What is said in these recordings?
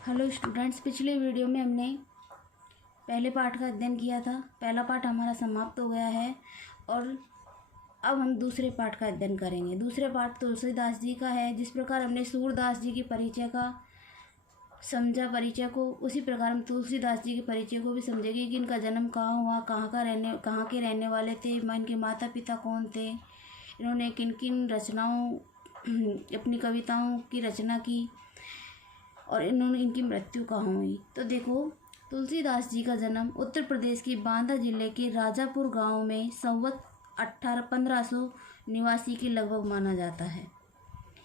Hello students, पिछले video में हमने पहले पार्ट का अध्ययन किया था। पहला पार्ट हमारा समाप्त हो गया है और अब हम दूसरे पार्ट का अध्ययन करेंगे। दूसरे पार्ट तुलसीदास जी का है। जिस प्रकार हमने सूरदास जी के परिचय का समझा परिचय को, उसी प्रकार हम तुलसीदास जी के परिचय को भी समझेंगे कि इनका जन्म कहाँ हुआ, कहाँ के रहने वाले थे, इनके माता पिता कौन थे, इन्होंने किन किन रचनाओं अपनी कविताओं की रचना की और इनकी मृत्यु कहाँ हुई। तो देखो, तुलसीदास जी का जन्म उत्तर प्रदेश के बांदा जिले के राजापुर गांव में संवत 1500 निवासी के लगभग माना जाता है।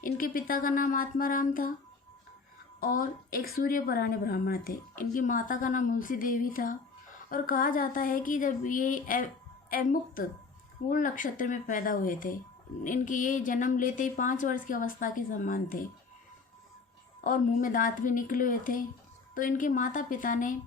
इनके पिता का नाम आत्माराम था और एक सूर्यपरायण ब्राह्मण थे। इनकी माता का नाम मुंशी देवी था और कहा जाता है कि जब ये अमुक्त मूल नक्षत्र में पैदा हुए थे, इनके ये जन्म लेते ही 5 वर्ष की अवस्था के समान थे और मुंह में दांत भी निकले हुए थे। तो इनके माता पिता ने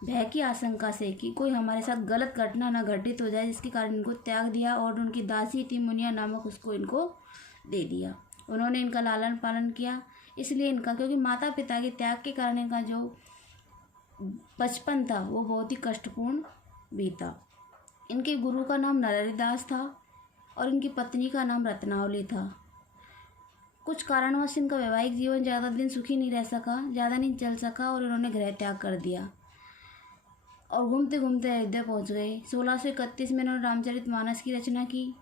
भय की आशंका से कि कोई हमारे साथ गलत घटना न घटित हो जाए, जिसके कारण इनको त्याग दिया और उनकी दासी थी मुनिया नामक, उसको इनको दे दिया। उन्होंने इनका लालन पालन किया। इसलिए इनका, क्योंकि माता पिता के त्याग के कारण इनका जो बचपन था वो बहुत ही कष्टपूर्ण बीता। इनके गुरु का नाम नरहरिदास था और इनकी पत्नी का नाम रत्नावली था। कुछ कारणवश इनका वैवाहिक जीवन ज़्यादा दिन सुखी नहीं रह सका, ज़्यादा नहीं चल सका और इन्होंने गृह त्याग कर दिया और घूमते घूमते अयोध्या पहुंच गए। 1631 में इन्होंने रामचरितमानस की रचना की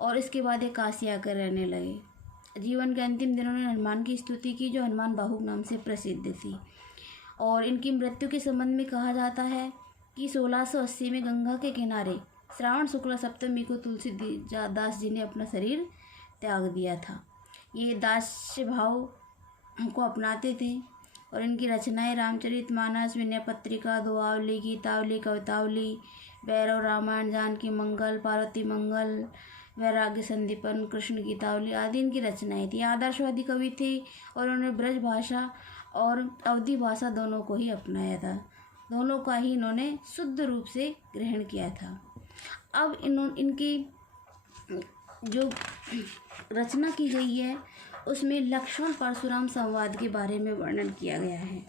और इसके बाद ये काशी आकर रहने लगे। जीवन के अंतिम दिनों में हनुमान की स्तुति की, जो हनुमान बाहुक नाम से प्रसिद्ध थी। और इनकी मृत्यु के संबंध में कहा जाता है कि 1680 में गंगा के किनारे श्रावण शुक्ल सप्तमी को तुलसीदास जी ने अपना शरीर त्याग दिया था। ये दास्य भाव को अपनाते थे और इनकी रचनाएं रामचरितमानस, विनय पत्रिका, दुआवली, गीतावली, कवितावली, भैरव रामायण, जानकी मंगल, पार्वती मंगल, वैराग्य संदीपन, कृष्ण गीतावली आदि इनकी रचनाएं थी। आदर्शवादी कवि थे और उन्होंने ब्रज भाषा और अवधी भाषा दोनों को ही अपनाया था। दोनों का ही इन्होंने शुद्ध रूप से ग्रहण किया था। अब इनकी जो रचना की गई है उसमें लक्ष्मण परशुराम संवाद के बारे में वर्णन किया गया है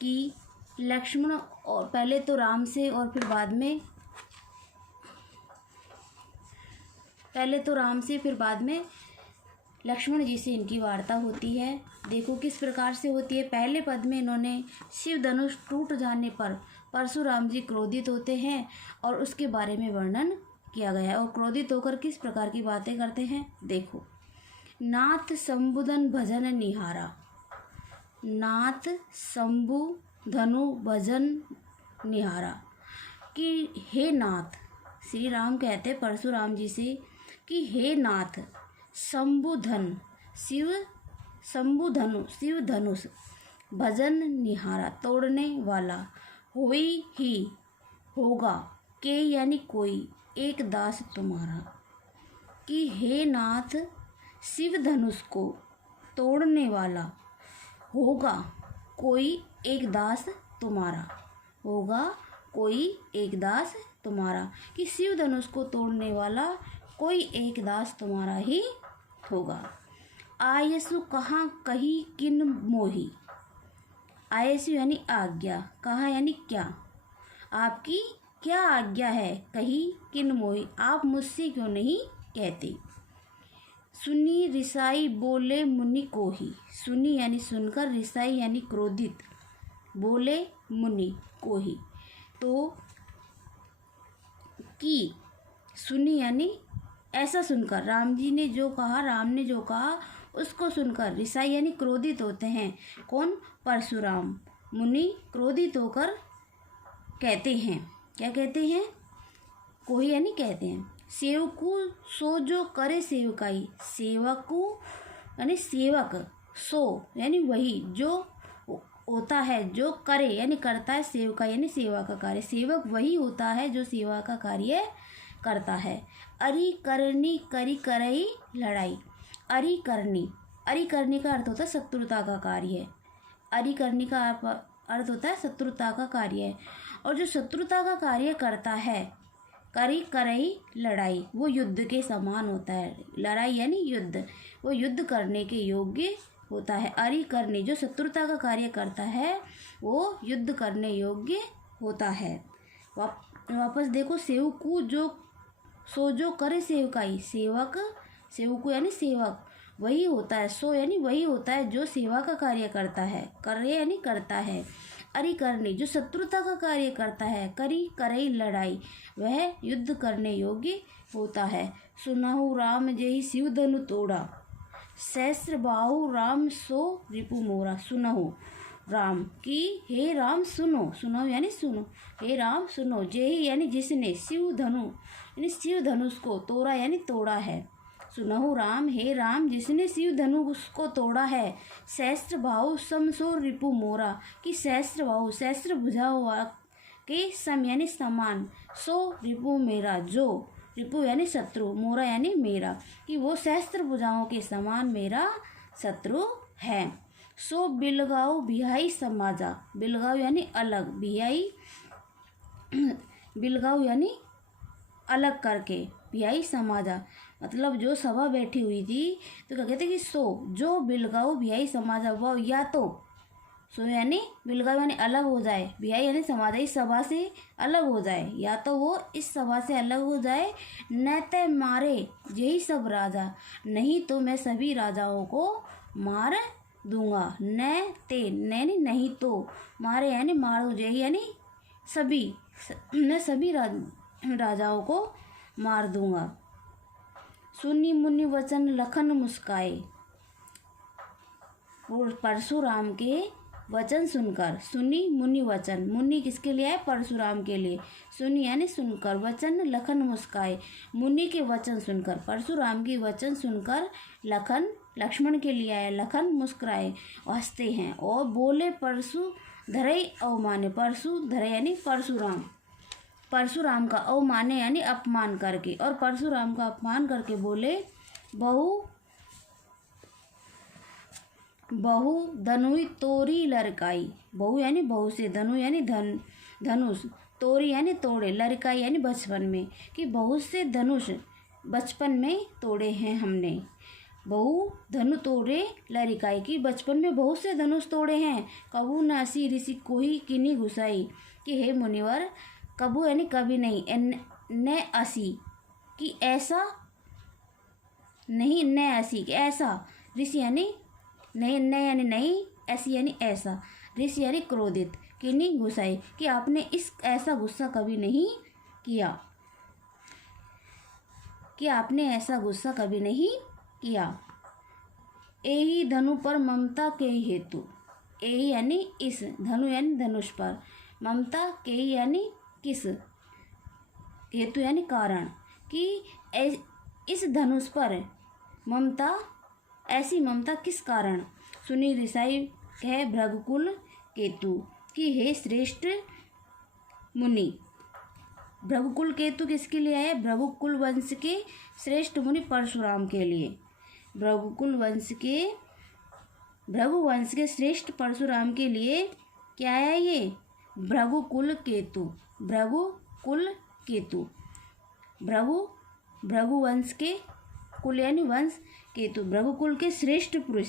कि लक्ष्मण और पहले तो राम से और फिर बाद में लक्ष्मण जी से इनकी वार्ता होती है। देखो किस प्रकार से होती है। पहले पद में इन्होंने शिव धनुष टूट जाने पर परशुराम जी क्रोधित होते हैं और उसके बारे में वर्णन किया गया है। और क्रोधित होकर किस प्रकार की बातें करते हैं, देखो। नाथ शंभुधन भजन निहारा, नाथ शंभु धनु भजन निहारा, कि हे नाथ, श्री राम कहते परशुराम जी से कि हे नाथ, शंभुधन शिव धनुष भजन निहारा, तोड़ने वाला, होई ही होगा, के यानी कोई, एक दास तुम्हारा, कि हे नाथ, शिव धनुष को तोड़ने वाला होगा कोई एक दास तुम्हारा, होगा कोई एक दास तुम्हारा, कि शिव धनुष को तोड़ने वाला कोई एक दास तुम्हारा ही होगा। आयसु कहाँ कही किन मोही, आयसु यानी आज्ञा, कहाँ यानी क्या, आपकी क्या आज्ञा है, कही किन मोही, आप मुझसे क्यों नहीं कहते। सुनी रिसाई बोले मुनि को ही, सुनी यानी सुनकर, रिसाई यानी क्रोधित, बोले मुनि को ही, तो की सुनी यानी ऐसा सुनकर, राम ने जो कहा उसको सुनकर, रिसाई यानी क्रोधित होते हैं। कौन, परशुराम मुनि क्रोधित होकर कहते हैं, क्या कहते हैं, कोई यानी कहते हैं। सेवकू सो जो करे सेवकाई, सेवकू यानी सेवक, सो यानी वही, जो होता है, जो करे यानी करता है, सेवका यानी सेवा का कार्य, सेवक वही होता है जो सेवा का कार्य करता है। अरि करनी करी करई लड़ाई, अरि करनी का अर्थ होता है शत्रुता का कार्य, अरि करनी का अर्थ होता है शत्रुता का कार्य। और जो शत्रुता का कार्य करता है, करई लड़ाई, वो युद्ध के समान होता है। लड़ाई यानी युद्ध, वो युद्ध करने के योग्य होता है। अरि करनी जो शत्रुता का कार्य करता है वो युद्ध करने योग्य होता है। वापस देखो, सेवकु जो करे सेवकाई, सेवक सेवकु यानी सेवक वही होता है, सो यानी वही होता है जो सेवा का कार्य करता है, करे यानी करता है। अरि करनी जो शत्रुता का कार्य करता है, करी करई लड़ाई वह युद्ध करने योग्य होता है। सुनहु राम जेहि शिव धनु तोड़ा, सहस्र बाहु राम सो रिपु मोरा। सुनहु राम की हे राम सुनो, सुनो यानी सुनो, हे राम सुनो, जेहि यानी जिसने, शिव धनु यानी शिव धनुष को, तोड़ा यानी तोड़ा है। सुनहु राम हे राम जिसने शिव धनुष को तोड़ा है। सहस्त्र बाहु सम सो रिपु मोरा कि सहस्त्र बाहु सहस्त्र भुजा के सम यानी समान, सो रिपु मेरा जो, रिपु यानी शत्रु, मोरा यानी मेरा कि वो सहस्त्र भुजाओं के समान मेरा शत्रु है। सो बिलगाऊ बिहाई समाजा, बिलगाऊ यानी अलग, बिहाई बिलगाऊ यानी अलग करके, बिहाई समाजा मतलब जो सभा बैठी हुई थी तो क्या कहते कि सो जो बिलगाऊ बिहाई समाजा वो या तो सो यानी बिलगाऊ यानी अलग हो जाए, बिहाई यानी समाजा इस सभा से अलग हो जाए, या तो वो इस सभा से अलग हो जाए। न ते मारे यही सब राजा, नहीं तो मैं सभी राजाओं को मार दूंगा। न ते नैनी नहीं तो, मारे यानी मारो, यही यानी सभी, मैं सभी राजाओं को मार दूंगा। सुनी मुनि वचन लखन मुस्काए, परशुराम के वचन सुनकर। सुनी मुनि वचन, मुनि किसके लिए है? परशुराम के लिए। सुनी यानी सुनकर, वचन लखन मुस्काए मुनि के वचन सुनकर, परशुराम के वचन सुनकर लखन लक्ष्मण के लिए आया, लखन मुस्कुराए हंसते हैं और बोले परशु धरई अवमाने, परशु धरई यानी परशुराम, परशुराम का अवमाने यानी अपमान करके, और परशुराम का अपमान करके बोले बहु धनुई तोरी लड़काई, बहु यानी बहु से, धनु यानी धनुष, तोरी यानी तोड़े, लड़काई यानी बचपन में कि बहुत से धनुष बचपन में तोड़े हैं हमने। बहु धनु तोड़े लड़काई की बचपन में बहुत से धनुष तोड़े हैं। कबू नासी ऋषि कोई किनी घुसाई कि हे मुनिवर, कबू यानी कभी नहीं, न असी कि ऐसा नहीं, न असी कि ऐसा, ऋषि यानी नहीं, न यानी नहीं, ऐसी यानी ऐसा, ऋषि यानी क्रोधित, किनी गुस्साई कि आपने इस ऐसा गुस्सा कभी नहीं किया, कि आपने ऐसा गुस्सा कभी नहीं किया। एही धनु पर ममता के हेतु, एही यानी इस, धनु यानी धनुष पर, ममता के यानी किस, हेतु यानी कारण कि इस धनुष पर ममता, ऐसी ममता किस कारण। सुनी ऋषाई है भृगुकुल केतु कि हे श्रेष्ठ मुनि, भृगुकुल केतु किसके लिए है? भृगुकुल वंश के श्रेष्ठ मुनि परशुराम के लिए। भृगु वंश के श्रेष्ठ परशुराम के लिए क्या है ये? भृगुकुल केतु, भृगुकुल केतु, भृगु वंश के, कुल यानी वंश, केतु भृगुकुल के श्रेष्ठ पुरुष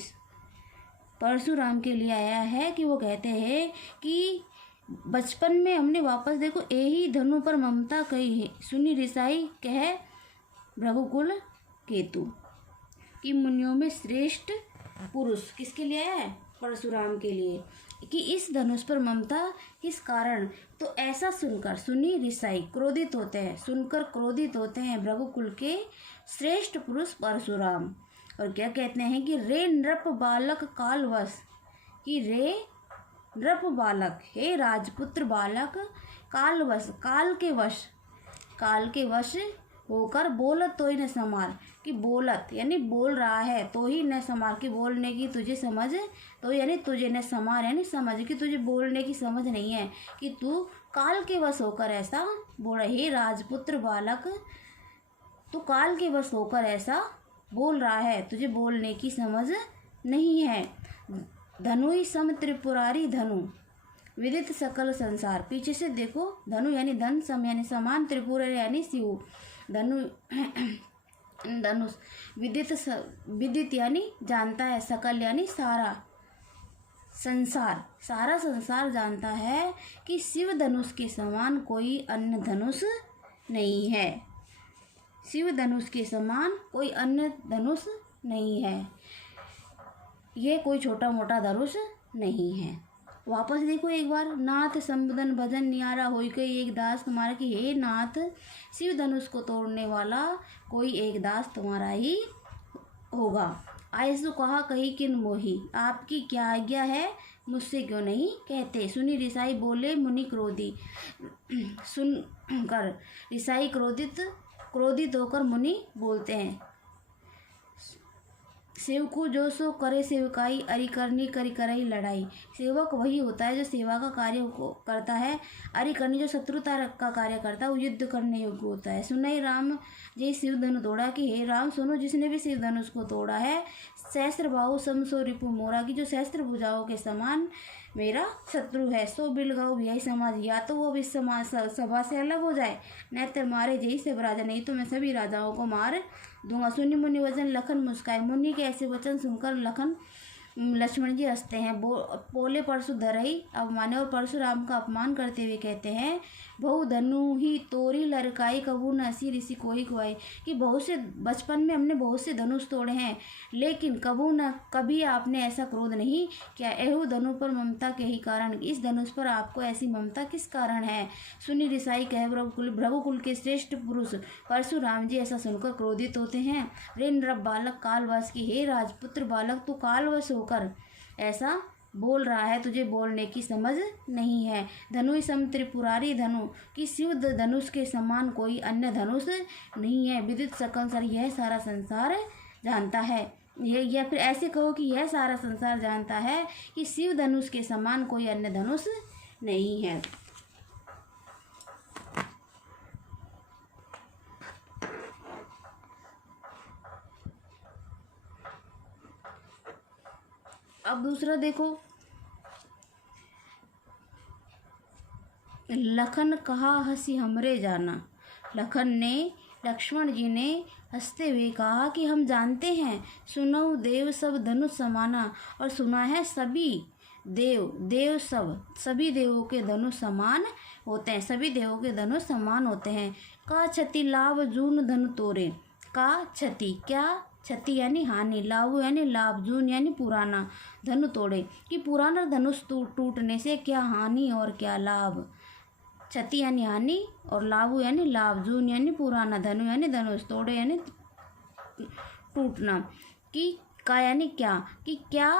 परशुराम के लिए आया है कि वो कहते हैं कि बचपन में हमने, वापस देखो, यही धनु पर ममता कही है। सुनी ऋषाई कहे भृगुकुल केतु कि मुनियों में श्रेष्ठ पुरुष किसके लिए आया है? परशुराम के लिए कि इस धनुष पर ममता किस कारण। तो ऐसा सुनकर सुनी ऋषाई क्रोधित होते हैं, सुनकर क्रोधित होते हैं भृगुकुल के श्रेष्ठ पुरुष परशुराम, और क्या कहते हैं कि रे नृप बालक कालवश, कि रे नृप बालक, हे राजपुत्र बालक, कालवश काल के वश होकर बोलत तो ही न समार, कि बोलत यानी बोल रहा है तो ही न समार, कि बोलने की तुझे समझ, तो यानी तुझे न समार यानी समझ, कि तुझे बोलने की समझ नहीं है, कि तू काल के वश होकर ऐसा बोल रहा है। हे राजपुत्र बालक, तू काल के वश होकर ऐसा बोल रहा है, तुझे बोलने की समझ नहीं है। धनुई सम त्रिपुरारी धनु विदित सकल संसार, पीछे से देखो, धनु यानी धन, सम यानी समान, त्रिपुर यानी शिव, धनु धनुष। विदित यानी जानता है, सकल यानी सारा संसार, सारा संसार जानता है कि शिव धनुष के समान कोई अन्य धनुष नहीं है। शिव धनुष के समान कोई अन्य धनुष नहीं है। ये कोई छोटा मोटा धनुष नहीं है। वापस देखो एक बार, नाथ संबुदन भजन नियारा होई कई एक दास तुम्हारा, कि हे नाथ शिव धनुष को तोड़ने वाला कोई एक दास तुम्हारा ही होगा। आयसु कहा कही किन मोही, आपकी क्या आज्ञा है मुझसे क्यों नहीं कहते। सुनी ऋषाई बोले मुनि क्रोधी, सुन कर ऋषाई क्रोधित होकर मुनि बोलते हैं, सेवकु जो सो करे सेवकाई, अरि करनी करी करई लड़ाई। सेवक वही होता है जो सेवा का कार्य को करता है, अरि करनी जो शत्रुता का कार्य करता है, वो युद्ध करने योग्य होता है। सुनई राम जय शिव धनु तोड़ा, कि हे राम सुनो जिसने भी शिव धनुष को तोड़ा है, सहस्त्र बाहु समसो रिपु मोरा, की जो सहस्त्र भुजाओं के समान मेरा शत्रु है। सो बिलगाओ यही समाज, या तो वो इस समाज सभा से अलग हो जाए, नेत्र मारे जय सब राजा, नहीं तो मैं सभी राजाओं को मार दूंगा। सुनि मुनि वचन लखन मुस्काए, मुनि के ऐसे वचन सुनकर लक्ष्मण जी हंसते हैं। बोले परशु धरई अवमाने, और परशुराम का अपमान करते हुए कहते हैं, बहु धनु ही तोरी लड़काई, कबू न हसी ऋषि कोई खुआई, कि बहुत से बचपन में हमने बहुत से धनुष तोड़े हैं, लेकिन कभी आपने ऐसा क्रोध नहीं किया। एहु धनु पर ममता के ही कारण, इस धनुष पर आपको ऐसी ममता किस कारण है। सुनी ऋषाई कहे भृगुकुल के श्रेष्ठ पुरुष परशुराम जी ऐसा सुनकर क्रोधित होते हैं। रे नृप बालक कालवश, की हे राजपुत्र बालक तू कालवश होकर ऐसा बोल रहा है, तुझे बोलने की समझ नहीं है। धनु सम त्रिपुरारी धनु, कि शिव धनुष के समान कोई अन्य धनुष नहीं है। विदित सकल सर, यह सारा संसार जानता है। या फिर ऐसे कहो कि यह सारा संसार जानता है कि शिव धनुष के समान कोई अन्य धनुष नहीं है। अब दूसरा देखो, लखन कहा हंसी हमरे जाना। लक्ष्मण जी ने हंसते हुए कहा कि हम जानते हैं, सुनो देव सब धनुष समाना, और सुना है सभी सभी देवों के धनुष समान होते हैं, सभी देवों के धनुष समान होते हैं। का क्षति लाभ जून धनु तोरे, का क्षति क्या, क्षति यानी हानि, लाभ यानी लाभ, जून यानी पुराना, धनु तोड़े, कि पुराना धनुष टूटने से क्या हानि और क्या लाभ। क्षति यानी हानि और लाभ यानी लाभ, जून यानी पुराना, धनु यानी धनुष, तोड़े यानी टूटना। कि का यानी क्या, कि क्या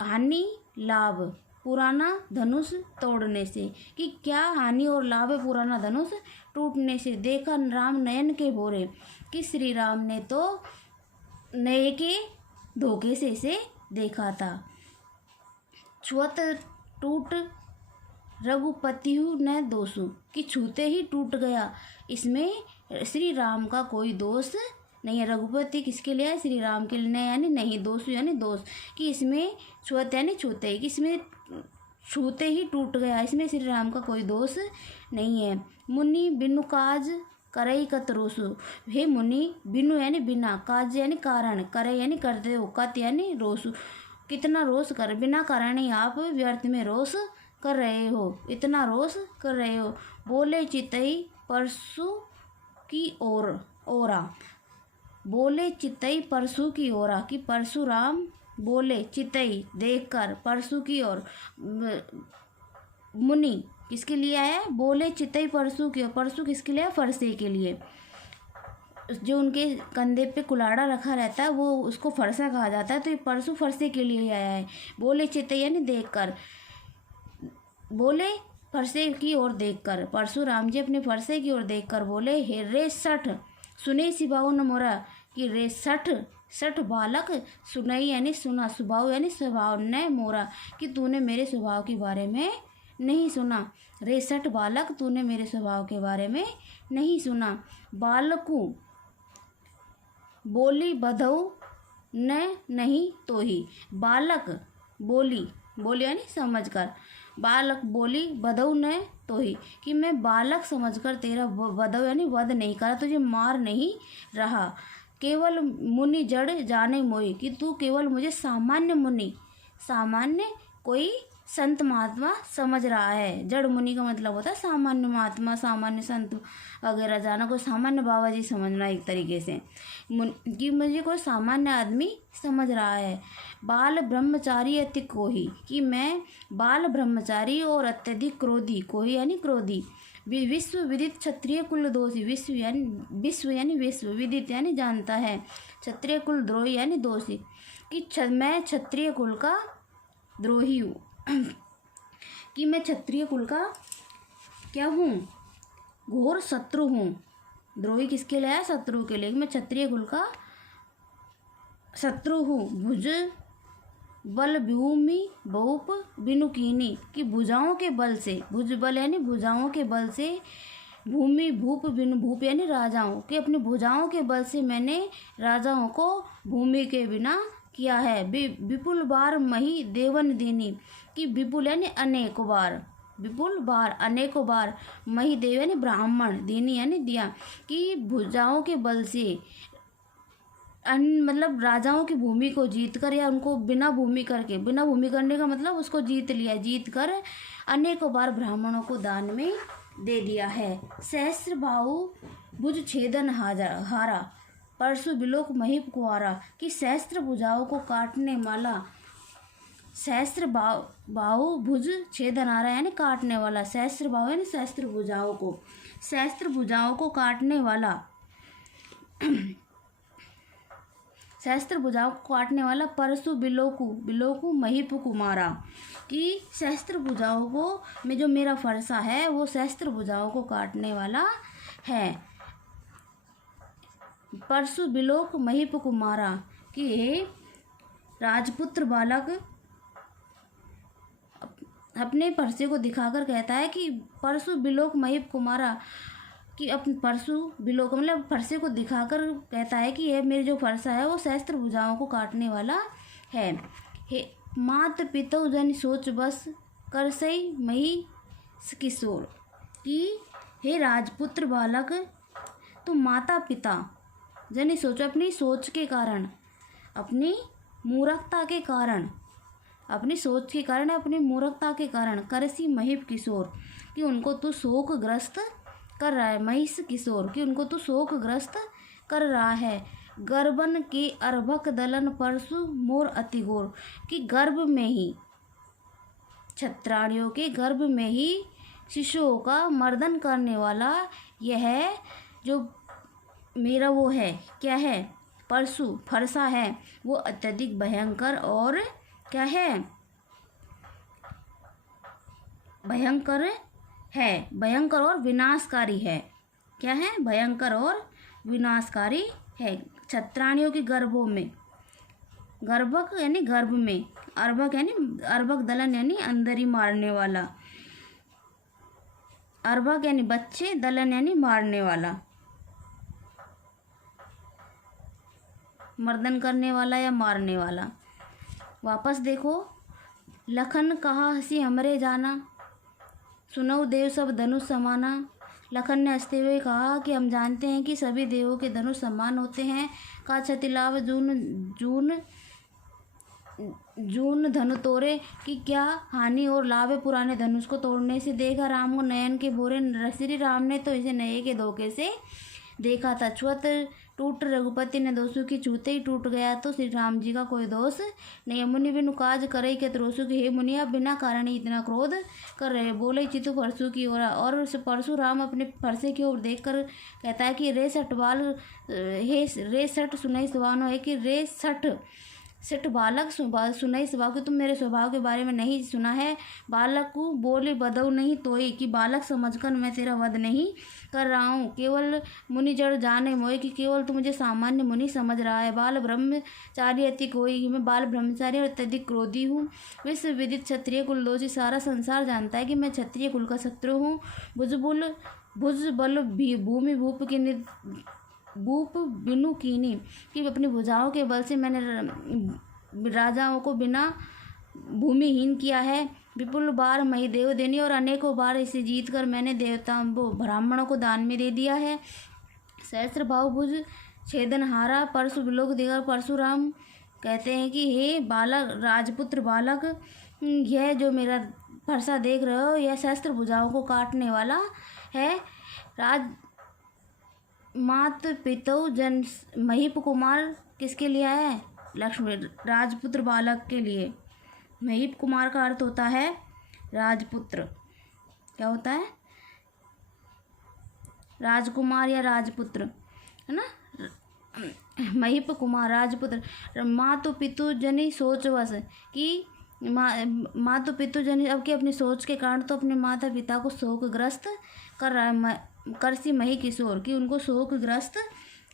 हानि लाभ पुराना धनुष तोड़ने से, कि क्या हानि और लाभ है पुराना धनुष टूटने से। देखा राम नयन के भोरे, कि श्री राम ने तो नए के धोखे से इसे देखा था। छुअत टूट रघुपतिहु न दोषु, कि छूते ही टूट गया, इसमें श्री राम का कोई दोष नहीं है। रघुपति किसके लिए है, श्री राम के लिए, यानी नहीं, दोष यानी दोष, कि इसमें छुअत यानी छूते ही, कि इसमें छूते ही टूट गया, इसमें श्री राम का कोई दोष नहीं है। मुनि बिनु काज करई कत रोसु, हे मुनि, बिनु यानी बिना, काज यानी कारण, करे यानी करते हो, कत यानी रोसु, कितना रोष कर, बिना कारण ही आप व्यर्थ में रोष कर रहे हो, इतना रोष कर रहे हो। बोले चितई परसु की ओरा, बोले चितई परसु की ओरा, कि परशुराम बोले चितई देखकर परसु की ओर, मुनि किसके लिए आया, बोले चितई परसु की ओर, परसु किसके लिए, फरसे के लिए, जो उनके कंधे पे कुलाड़ा रखा रहता है वो उसको फरसा कहा जाता है, तो ये परसु फरसे के लिए ही आया है। बोले चितई यानी देखकर, बोले फरसे की ओर देखकर, परशुराम जी अपने फरसे की ओर देखकर बोले, हे रे सठ सुने सिबाऊ न मोरा, कि रे सठ बालक, सुनई यानी सुना, सुबाऊ यानी स्वभाव, न मोरा, कि तूने मेरे स्वभाव के बारे में नहीं सुना। रे सठ बालक, तूने मेरे स्वभाव के बारे में नहीं सुना। बालकू बोली बधऊ न नहीं तो ही, बालक बोली यानी समझकर, बालक बोली बधऊ न तो ही, कि मैं बालक समझकर तेरा बधऊ यानी वध नहीं करा, तुझे मार नहीं रहा, केवल मुनि जड़ जाने मोहि, कि तू केवल मुझे सामान्य मुनि, सामान्य कोई संत महात्मा समझ रहा है। जड़ मुनि का मतलब होता है सामान्य महात्मा, सामान्य संत वगैरह जाना, कोई सामान्य बाबा जी समझना एक तरीके से, कि मुझे कोई सामान्य आदमी समझ रहा है। बाल ब्रह्मचारी अति कोही, कि मैं बाल ब्रह्मचारी और अत्यधिक क्रोधी, कोही यानी क्रोधी, विश्व विदित क्षत्रिय कुल दोषी, विश्व यानी विश्व, विदित यानी जानता है, क्षत्रिय कुल द्रोही यानी दोषी, कि मैं क्षत्रिय कुल का द्रोही हूँ, कि मैं क्षत्रिय कुल का क्या हूँ, घोर शत्रु हूँ। द्रोही किसके लिए है? शत्रु के लिए। मैं क्षत्रिय कुल का शत्रु हूँ। भुज बल भूमि बहुप बिनुकीनी, कि भुजाओं के बल से, भुज बल यानी भुजाओं के बल से, भूमि भूप बिनु, भूप यानी राजाओं के, अपनी भुजाओं के बल से मैंने राजाओं को भूमि के बिना किया है। विपुल बार मही देवन दीनी, कि विपुल यानी अनेकों बार, विपुल बार अनेकों बार, मही देव यानी ब्राह्मण, दीनी यानी दिया, कि भुजाओं के बल से मतलब राजाओं की भूमि को जीत कर, या उनको बिना भूमि करके, बिना भूमि करने का मतलब उसको जीत लिया, जीत कर अनेकों बार ब्राह्मणों को दान में दे दिया है। सहस्त्र बाहु भुज छेदन हारा, परशु बिलोक महिप कुआरा, कि सहस्त्र भुजाओं को काटने वाला, सहस्त्र बाहु भुज छेदन हारा यानी काटने वाला, सहस्त्र बाहु यानी सहस्त्र भुजाओं को, सहस्त्र भुजाओं को काटने वाला, सहस्त्र भुजाओं को काटने वाला, परशु बिलोकु महिप कुमारा, कि सहस्त्र भुजाओं को में जो मेरा फरसा है वो सहस्त्र भुजाओं को काटने वाला है। परशु बिलोक महिप कुमारा, कि हे राजपुत्र बालक, अपने फरसे को दिखाकर कहता है कि परशु बिलोक महिप कुमारा, कि अपने परशु बिलोक मतलब फरसे को दिखाकर कहता है कि यह मेरे जो फरसा है वो सहस्त्र भुजाओं को काटने वाला है। हे मात पिता जन सोच बस कर सही मही किशोर, कि हे राजपुत्र बालक, तो माता पिता जन सोचो, अपनी सोच के कारण, अपनी मूर्खता के कारण, अपनी सोच के कारण, अपनी मूर्खता के कारण, करसी महिप किशोर, कि उनको तू शोकग्रस्त कर रहा है, महिष किशोर, कि उनको तू शोकग्रस्त कर रहा है। गर्भन के अर्भक दलन परशु मोर अतिगोर, कि गर्भ में ही, क्षत्राणियों के गर्भ में ही शिशुओं का मर्दन करने वाला यह जो मेरा वो है, क्या है, परशु फरसा है, वो अत्यधिक भयंकर और क्या है, भयंकर है, भयंकर और विनाशकारी है। क्या है? भयंकर और विनाशकारी है। क्षत्राणियों के गर्भों में, गर्भक यानी गर्भ में, अर्भक यानी अर्भक दलन यानी अंदर ही मारने वाला, अर्भक यानी बच्चे, दलन यानी मारने वाला, मर्दन करने वाला या मारने वाला। वापस देखो, लखन कहा हंसी हमरे जाना, सुनो देव सब धनुष समाना। लखन ने हंसते हुए कहा कि हम जानते हैं कि सभी देवों के धनुष समान होते हैं। का छतिलाभ जून धनु तोड़े, कि क्या हानि और लाभ है पुराने धनुष को तोड़ने से। देखा राम को नयन के बोरे, श्री राम ने तो इसे नए के धोखे से देखा था। छुअत टूट रघुपति ने दोषों की, छूते ही टूट गया तो श्री राम जी का कोई दोष नहीं। मुनि बिनु काज करे के त्रोसु की, हे मुनि आप बिना कारण ही इतना क्रोध कर रहे। बोले चितु परशु की ओर, और परशुराम अपने फरसे की ओर देखकर कहता है कि रे सटवाल, हे रे सट सुनई सुबानो है, कि रे सट बालक सुनई स्वभाव, कि तुम मेरे स्वभाव के बारे में नहीं सुना है। बालक को बोले बदऊ नहीं तोई, कि बालक समझकर मैं तेरा वध नहीं कर रहा हूँ। केवल मुनि जड़ जाने मोए, कि केवल तू मुझे सामान्य मुनि समझ रहा है। बाल ब्रह्मचारी अति कोई, मैं बाल ब्रह्मचारी और अत्यधिक क्रोधी हूँ। विश्व विदित क्षत्रिय कुल दोषी, सारा संसार जानता है कि मैं क्षत्रिय कुल का शत्रु हूँ। भुज बल भूमि भूप की भूप बिनु कीनी, कि अपनी भुजाओं के बल से मैंने राजाओं को बिना भूमिहीन किया है। विपुल बार मही देव देनी, और अनेकों बार इसे जीत कर मैंने देवताओं ब्राह्मणों को दान में दे दिया है। सहस्त्र बाहु भुज छेदनहारा परशु विलोक देकर परशुराम कहते हैं कि हे बालक, राजपुत्र बालक, यह जो मेरा फरसा देख रहे हो यह शस्त्र भुजाओं को काटने वाला है। राज मात पितु जन महीप कुमार किसके लिए है? लक्ष्मण, राजपुत्र बालक के लिए। महीप कुमार का अर्थ होता है राजपुत्र। क्या होता है? राजकुमार या राजपुत्र, है ना। महीप कुमार राजपुत्र। मातु पितु जनी सोचवश कि मातु पितु जनी अब कि अपनी सोच के कारण तो अपने माता पिता को शोकग्रस्त कर रहा है। करसी मही किशोर कि उनको शोकग्रस्त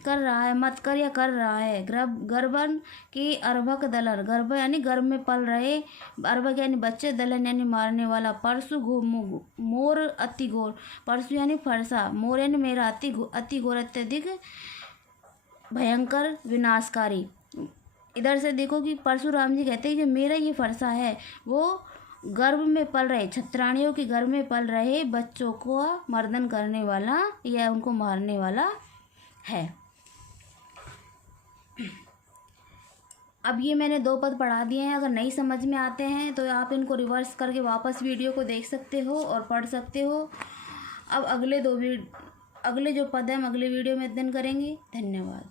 कर रहा है, मत कर या कर रहा है। गर्भन की अर्भक दलन, गर्भ यानी गर्भ में पल रहे, अर्भक यानी बच्चे, दलन यानी मारने वाला। परशु मोर अति घोर, परशु यानी फरसा, मोर यानी मेरा, अति घोर अत्यधिक भयंकर विनाशकारी। इधर से देखो कि परशुराम जी कहते हैं कि मेरा ये फरसा है वो गर्भ में पल रहे, छत्राणियों के गर्भ में पल रहे बच्चों को मर्दन करने वाला या उनको मारने वाला है। अब ये मैंने 2 पद पढ़ा दिए हैं। अगर नहीं समझ में आते हैं तो आप इनको रिवर्स करके वापस वीडियो को देख सकते हो और पढ़ सकते हो। अब अगले जो पद हैं हम अगले वीडियो में अध्ययन करेंगे। धन्यवाद।